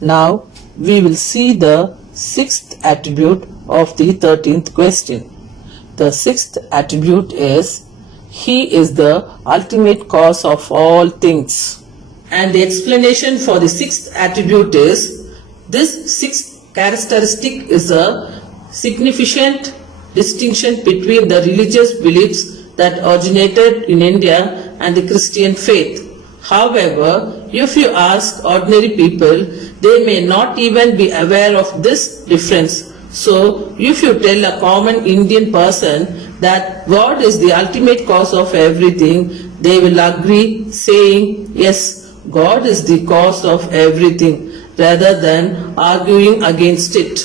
Now we will see the sixth attribute of the 13th question. The sixth attribute is He is the ultimate cause of all things. And the explanation for the sixth attribute is this sixth characteristic is a significant distinction between the religious beliefs that originated in India and the Christian faith. However, if you ask ordinary people, they may not even be aware of this difference. So, if you tell a common Indian person that God is the ultimate cause of everything, they will agree saying, yes, God is the cause of everything, rather than arguing against it,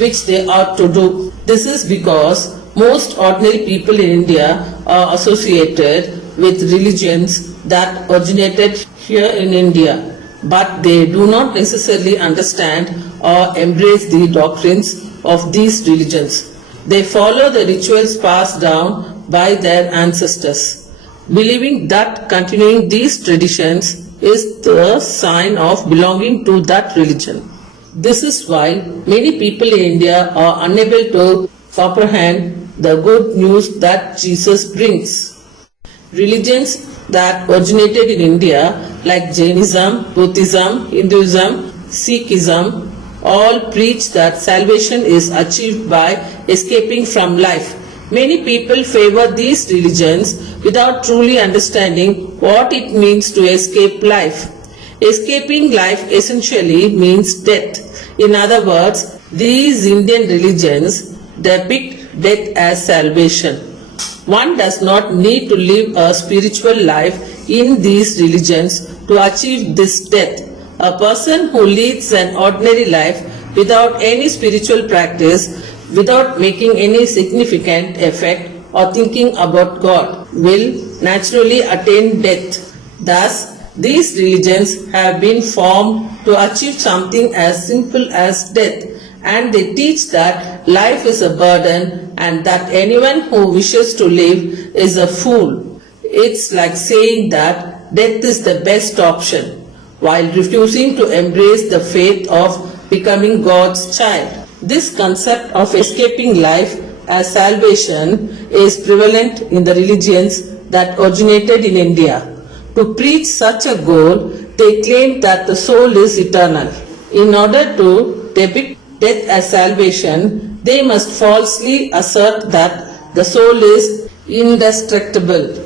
which they ought to do. This is because most ordinary people in India are associated with religions that originated here in India, but they do not necessarily understand or embrace the doctrines of these religions. They follow the rituals passed down by their ancestors, believing that continuing these traditions is the sign of belonging to that religion. This is why many people in India are unable to comprehend the good news that Jesus brings. Religions that originated in India like Jainism, Buddhism, Hinduism, Sikhism all preach that salvation is achieved by escaping from life. Many people favor these religions without truly understanding what it means to escape life. Escaping life essentially means death. In other words, these Indian religions depict death as salvation. One does not need to live a spiritual life in these religions to achieve this death. A person who leads an ordinary life without any spiritual practice, without making any significant effect or thinking about God, will naturally attain death. Thus, these religions have been formed to achieve something as simple as death, and they teach that life is a burden and that anyone who wishes to live is a fool. It's like saying that death is the best option, while refusing to embrace the faith of becoming God's child. This concept of escaping life as salvation is prevalent in the religions that originated in India. To preach such a goal, they claim that the soul is eternal. In order to depict death as salvation, they must falsely assert that the soul is indestructible.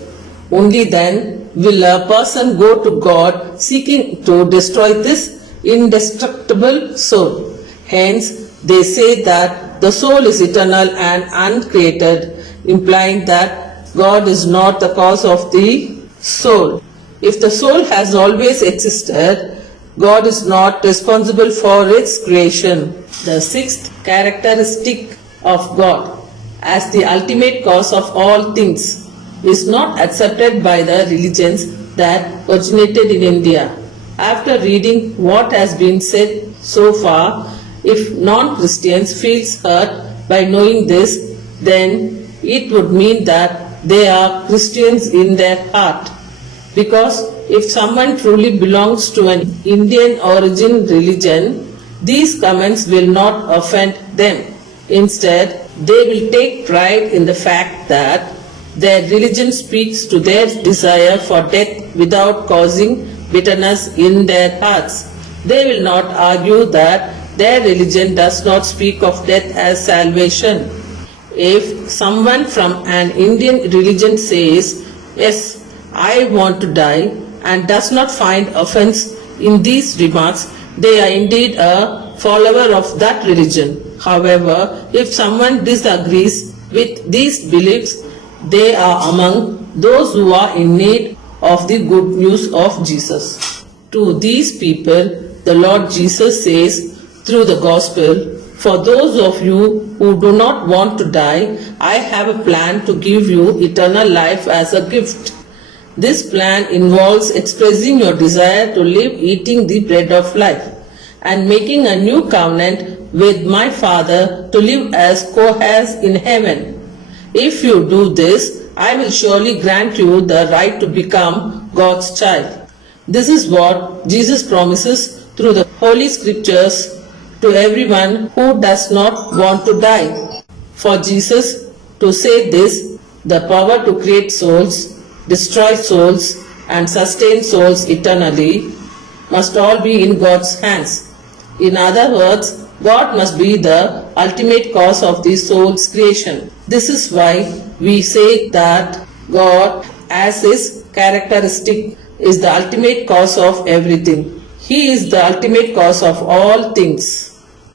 Only then will a person go to God seeking to destroy this indestructible soul. Hence, they say that the soul is eternal and uncreated, implying that God is not the cause of the soul. If the soul has always existed, God is not responsible for its creation. The sixth characteristic of God as the ultimate cause of all things is not accepted by the religions that originated in India. After reading what has been said so far, if non-Christians feel hurt by knowing this, then it would mean that they are Christians in their heart. Because if someone truly belongs to an Indian origin religion, these comments will not offend them. Instead, they will take pride in the fact that their religion speaks to their desire for death without causing bitterness in their hearts. They will not argue that their religion does not speak of death as salvation. If someone from an Indian religion says, yes, I want to die, and does not find offense in these remarks, they are indeed a follower of that religion. However, if someone disagrees with these beliefs, they are among those who are in need of the good news of Jesus. To these people, the Lord Jesus says through the gospel, for those of you who do not want to die, I have a plan to give you eternal life as a gift. This plan involves expressing your desire to live eating the bread of life and making a new covenant with my Father to live as co-heirs in heaven. If you do this, I will surely grant you the right to become God's child. This is what Jesus promises through the Holy Scriptures to everyone who does not want to die. For Jesus to say this, the power to create souls, destroy souls, and sustain souls eternally must all be in God's hands. In other words, God must be the ultimate cause of the soul's creation. This is why we say that God, as His characteristic, is the ultimate cause of everything. He is the ultimate cause of all things.